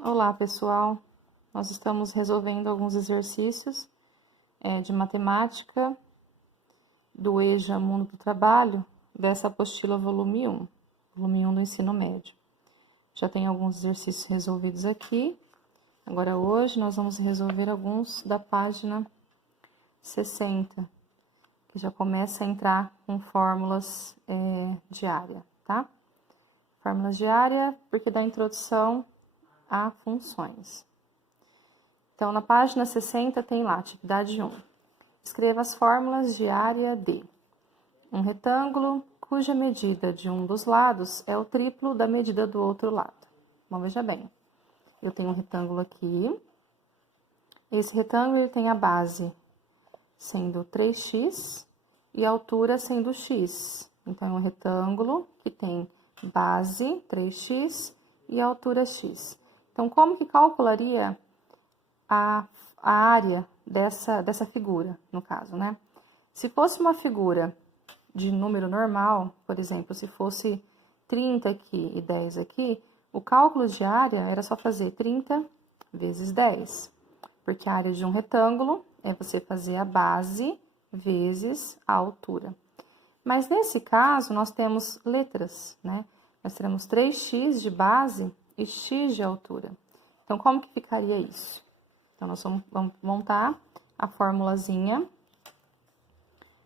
Olá, pessoal! Nós estamos resolvendo alguns exercícios de matemática do EJA Mundo do Trabalho, dessa apostila volume 1 do ensino médio. Já tem alguns exercícios resolvidos aqui. Agora, hoje, nós vamos resolver alguns da página 60, que já começa a entrar com fórmulas de área, tá? Fórmulas de área, porque dá introdução a funções. Então, na página 60 tem lá, atividade 1. Escreva as fórmulas de área de um retângulo cuja medida de um dos lados é o triplo da medida do outro lado. Então, veja bem, eu tenho um retângulo aqui. Esse retângulo ele tem a base sendo 3x e a altura sendo x. Então, é um retângulo que tem base 3x e altura x. Então, como que calcularia a área dessa figura, no caso, né? Se fosse uma figura de número normal, por exemplo, se fosse 30 aqui e 10 aqui, o cálculo de área era só fazer 30 vezes 10, porque a área de um retângulo é você fazer a base vezes a altura. Mas nesse caso, nós temos letras, né? Nós teremos 3x de base e x de altura. Então, como que ficaria isso? Então, nós vamos montar a formulazinha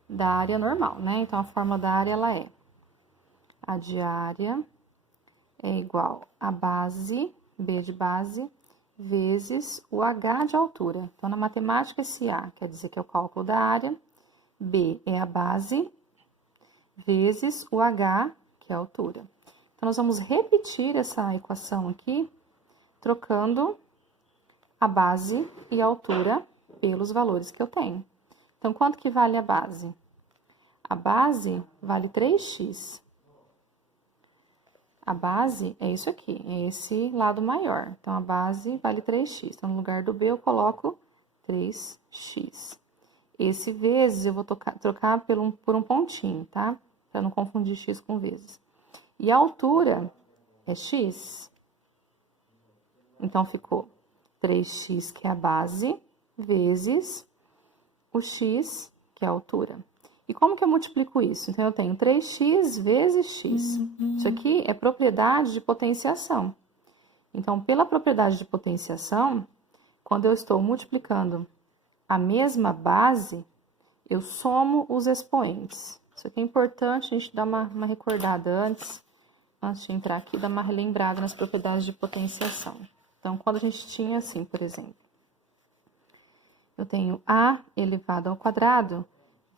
da área normal, né? Então, a fórmula da área, ela é a de área é igual a base, B de base, vezes o H de altura. Então, na matemática, esse A quer dizer que é o cálculo da área, B é a base, vezes o H, que é a altura. Então, nós vamos repetir essa equação aqui, trocando a base e a altura pelos valores que eu tenho. Então, quanto que vale a base? A base vale 3x. A base é isso aqui, é esse lado maior. Então, a base vale 3x. Então, no lugar do B, eu coloco 3x. Esse vezes, eu vou trocar por um pontinho, tá? Para não confundir x com vezes. E a altura é x. Então, ficou 3x, que é a base, vezes o x, que é a altura. E como que eu multiplico isso? Então, eu tenho 3x vezes x. Isso aqui é propriedade de potenciação. Então, pela propriedade de potenciação, quando eu estou multiplicando a mesma base, eu somo os expoentes. Isso aqui é importante a gente dar uma recordada antes de entrar aqui, dar uma relembrada nas propriedades de potenciação. Então, quando a gente tinha assim, por exemplo, eu tenho a elevado ao quadrado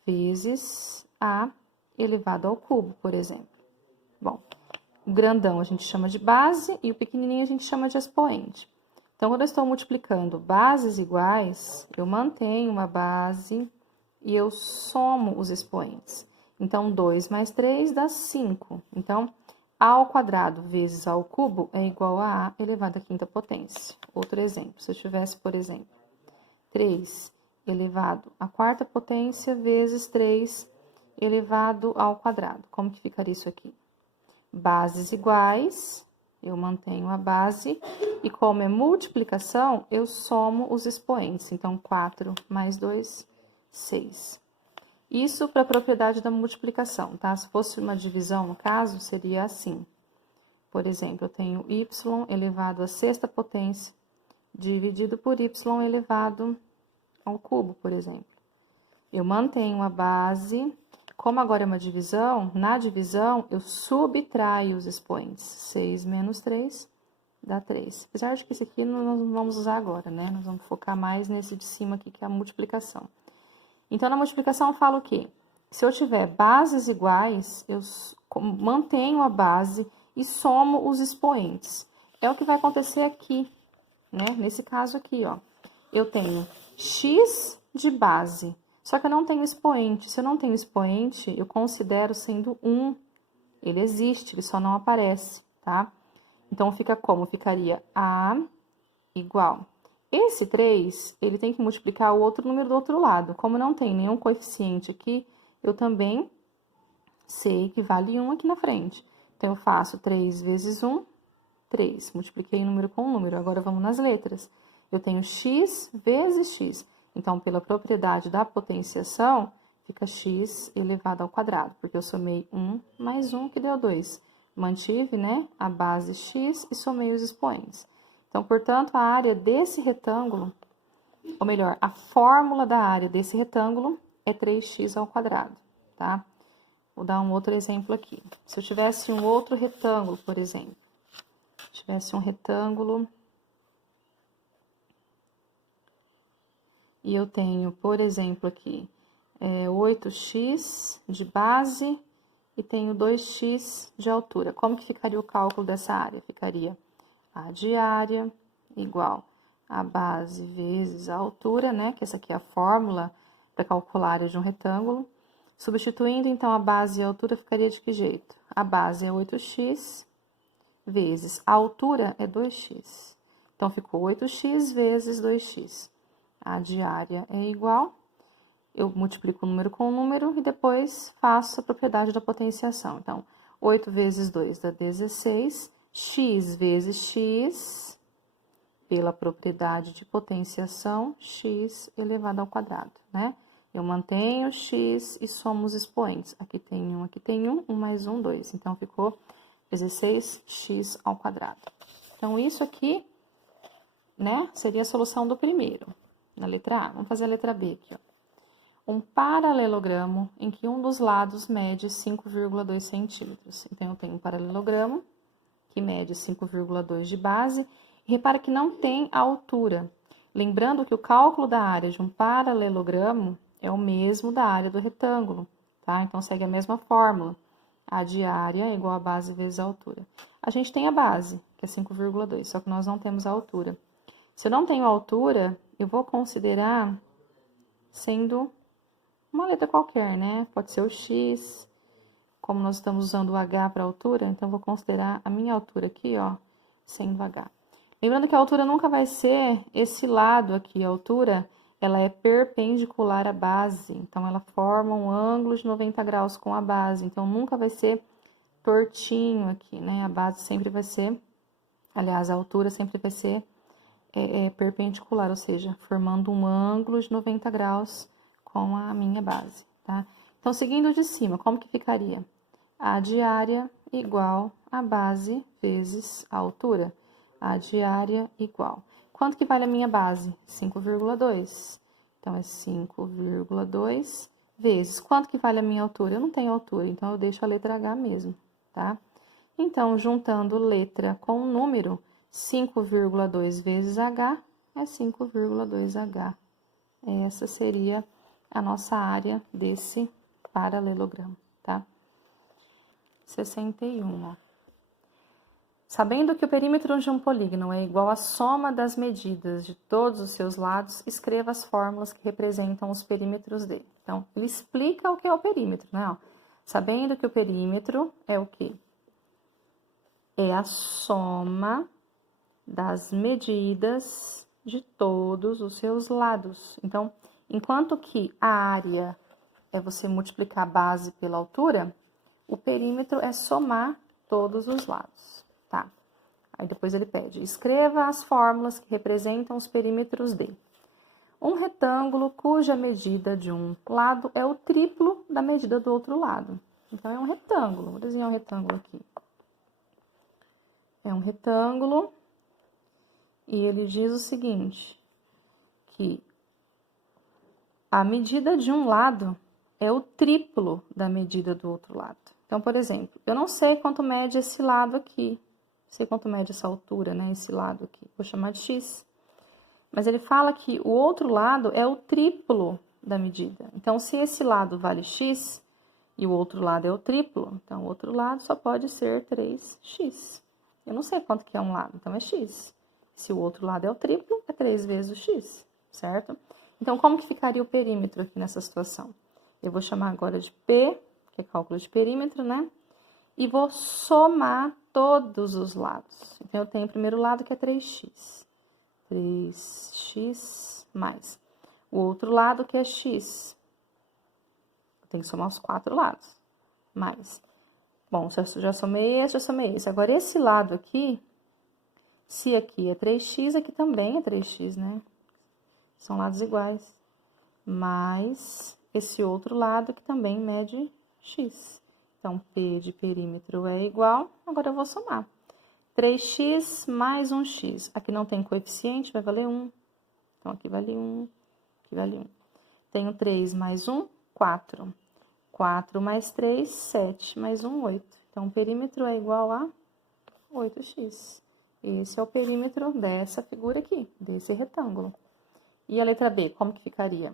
vezes a elevado ao cubo, por exemplo. Bom, o grandão a gente chama de base e o pequenininho a gente chama de expoente. Então, quando eu estou multiplicando bases iguais, eu mantenho uma base e eu somo os expoentes. Então, 2 mais 3 dá 5. Então, a ao quadrado vezes a ao cubo é igual a elevado à quinta potência. Outro exemplo, se eu tivesse, por exemplo, 3 elevado à quarta potência vezes 3 elevado ao quadrado. Como que ficaria isso aqui? Bases iguais, eu mantenho a base, e como é multiplicação, eu somo os expoentes. Então, 4 mais 2, 6. Isso para a propriedade da multiplicação, tá? Se fosse uma divisão, no caso, seria assim. Por exemplo, eu tenho y elevado à sexta potência dividido por y elevado ao cubo, por exemplo. Eu mantenho a base. Como agora é uma divisão, na divisão eu subtraio os expoentes. 6 menos 3 dá 3. Apesar de que esse aqui nós não vamos usar agora, né? Nós vamos focar mais nesse de cima aqui, que é a multiplicação. Então, na multiplicação eu falo o quê? Se eu tiver bases iguais, eu mantenho a base e somo os expoentes. É o que vai acontecer aqui, né? Nesse caso aqui, ó. Eu tenho x de base, só que eu não tenho expoente. Se eu não tenho expoente, eu considero sendo 1. Ele existe, ele só não aparece, tá? Então, fica como? Ficaria a igual. Esse 3, ele tem que multiplicar o outro número do outro lado. Como não tem nenhum coeficiente aqui, eu também sei que vale 1 aqui na frente. Então, eu faço 3 vezes 1, 3. Multipliquei número com número. Agora, vamos nas letras. Eu tenho x vezes x. Então, pela propriedade da potenciação, fica x elevado ao quadrado, porque eu somei 1 mais 1, que deu 2. Mantive, né, a base x e somei os expoentes. Então, portanto, a área desse retângulo, ou melhor, a fórmula da área desse retângulo é 3x ao quadrado, tá? Vou dar um outro exemplo aqui. Se eu tivesse um outro retângulo, por exemplo, tivesse um retângulo e eu tenho, por exemplo, aqui, 8x de base e tenho 2x de altura. Como que ficaria o cálculo dessa área? Ficaria a de área igual a base vezes a altura, né? Que essa aqui é a fórmula para calcular a área de um retângulo. Substituindo, então, a base e a altura, ficaria de que jeito? A base é 8x vezes a altura é 2x. Então, ficou 8x vezes 2x. A diária é igual, eu multiplico o número com o número e depois faço a propriedade da potenciação. Então, 8 vezes 2 dá 16, x vezes x, pela propriedade de potenciação, x elevado ao quadrado, né? Eu mantenho x e somo os expoentes. Aqui tem 1, 1 mais 1, 2. Então, ficou 16x ao quadrado. Então, isso aqui, né, seria a solução do primeiro, na letra A. Vamos fazer a letra B aqui, ó. Um paralelogramo em que um dos lados mede 5,2 centímetros. Então, eu tenho um paralelogramo que mede 5,2 de base. E repara que não tem a altura. Lembrando que o cálculo da área de um paralelogramo é o mesmo da área do retângulo, tá? Então, segue a mesma fórmula. A de área é igual a base vezes a altura. A gente tem a base, que é 5,2, só que nós não temos a altura. Se eu não tenho a altura, eu vou considerar sendo uma letra qualquer, né? Pode ser o x, como nós estamos usando o h para altura, então eu vou considerar a minha altura aqui, ó, sendo h. Lembrando que a altura nunca vai ser esse lado aqui, a altura, ela é perpendicular à base, então ela forma um ângulo de 90 graus com a base, então nunca vai ser tortinho aqui, né? A base sempre vai ser, aliás, a altura sempre vai ser perpendicular, ou seja, formando um ângulo de 90 graus com a minha base, tá? Então, seguindo de cima, como que ficaria? A de área igual a base vezes a altura. A de área igual. Quanto que vale a minha base? 5,2. Então, é 5,2 vezes. Quanto que vale a minha altura? Eu não tenho altura, então eu deixo a letra H mesmo, tá? Então, juntando letra com número, 5,2 vezes H é 5,2H. Essa seria a nossa área desse paralelogramo, tá? 61, ó. Sabendo que o perímetro de um polígono é igual à soma das medidas de todos os seus lados, escreva as fórmulas que representam os perímetros dele. Então, ele explica o que é o perímetro, né? Ó, sabendo que o perímetro é o quê? É a soma das medidas de todos os seus lados. Então, enquanto que a área é você multiplicar a base pela altura, o perímetro é somar todos os lados, tá? Aí depois ele pede, escreva as fórmulas que representam os perímetros dele. Um retângulo cuja medida de um lado é o triplo da medida do outro lado. Então, é um retângulo. Vou desenhar um retângulo aqui. É um retângulo e ele diz o seguinte, que a medida de um lado é o triplo da medida do outro lado. Então, por exemplo, eu não sei quanto mede esse lado aqui, sei quanto mede essa altura, né, esse lado aqui, vou chamar de x. Mas ele fala que o outro lado é o triplo da medida. Então, se esse lado vale x e o outro lado é o triplo, então o outro lado só pode ser 3x. Eu não sei quanto que é um lado, então é x. Se o outro lado é o triplo, é 3 vezes o x, certo? Então, como que ficaria o perímetro aqui nessa situação? Eu vou chamar agora de P, que é cálculo de perímetro, né? E vou somar todos os lados. Então, eu tenho o primeiro lado que é 3x. 3x mais. O outro lado que é x. Eu tenho que somar os 4 lados. Mais. Bom, já somei esse, já somei esse. Agora, esse lado aqui, Se aqui é 3x, aqui também é 3x, né? São lados iguais. Mais esse outro lado que também mede x. Então, P de perímetro é igual, agora eu vou somar. 3x mais 1x. Aqui não tem coeficiente, vai valer 1. Então, aqui vale 1, aqui vale 1. Tenho 3 mais 1, 4. 4 mais 3, 7, mais 1, 8. Então, o perímetro é igual a 8x. Esse é o perímetro dessa figura aqui, desse retângulo. E a letra B, como que ficaria?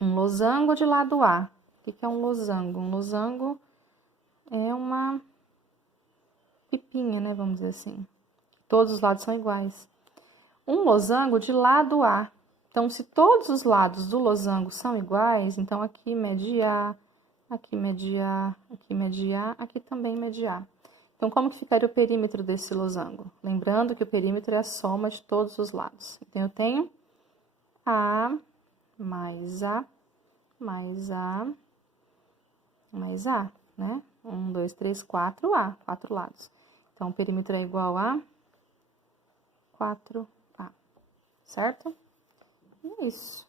Um losango de lado A. O que é um losango? Um losango é uma pipinha, né? Vamos dizer assim. Todos os lados são iguais. Um losango de lado A. Então, se todos os lados do losango são iguais, então aqui mede A, aqui mede A, aqui mede A, aqui também mede A. Então, como que ficaria o perímetro desse losango? Lembrando que o perímetro é a soma de todos os lados. Então, eu tenho A mais A, mais A, mais A, né? 1, 2, 3, 4A, 4 lados. Então, o perímetro é igual a 4A, certo? E é isso.